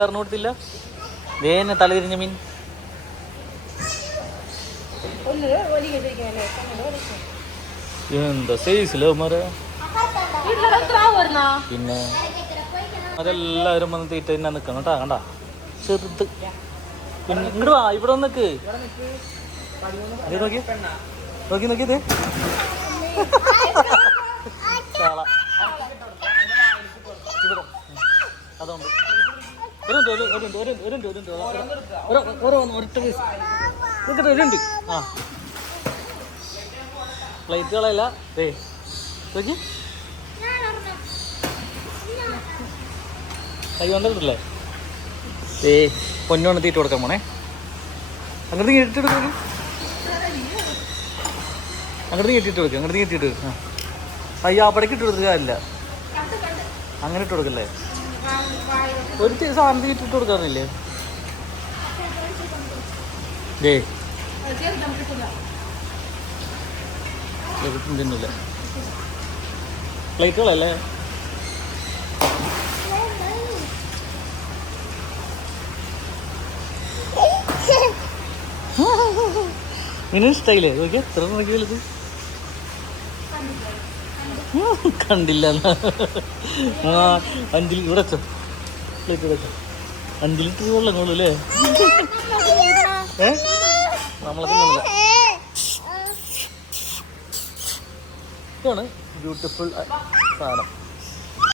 പറഞ്ഞു കൊടുത്തില്ല. വേനെ തലതിരിഞ്ഞ മീൻ എന്താ സൈസിലോ മര. പിന്നെ അതെല്ലാവരും വന്ന് തീറ്റ തന്നെ നിൽക്കണം കേട്ടാ. കണ്ടാ ചെറുത്. പിന്നെ ഇങ്ങോട്ട് വാ, ഇവിടെ വന്നിക്ക്. അതേ നോക്കി നോക്കി നോക്കിയത് അതുകൊണ്ട് ഒരൊറ്റ പീസ് ഒരുണ്ട്. ആ പ്ലേറ്റുകളല്ല ദേ നോക്കി കൈ വന്നിട്ടില്ലേ. ഏ പൊന്നോണ് തീറ്റ കൊടുക്കാൻ പോണേ. അങ്ങോട്ട് കെട്ടിട്ട് കൊടുക്കും, അങ്ങോട്ട് കെട്ടിട്ട് കൊടുക്കുക, അങ്ങോട്ട് കെട്ടിട്ട്. ആ അയ്യോ അപ്പടേക്ക് ഇട്ട് കൊടുക്കുക. അല്ല അങ്ങനെ ഇട്ട് കൊടുക്കല്ലേ. ഒരു സാധനം തീറ്റിട്ട് കൊടുക്കാറില്ലേ. ഏ തിന്നില്ല. പ്ലേറ്റുകളല്ലേ. ഇങ്ങനെ ഇഷ്ടമായില്ലേ. നോക്കിയാ എത്ര നോക്കിയത് കണ്ടില്ല. 5 ലിറ്റർ ഇവിടെ വെച്ചോ, പ്ലേറ്റ് ഇവിടെ വെച്ചോ. 5 ലിറ്റർ വെള്ളം കൊള്ളു അല്ലേ. നമ്മളെ തിന്നില്ല. ഇതാണ് ബ്യൂട്ടിഫുൾ സാധനം.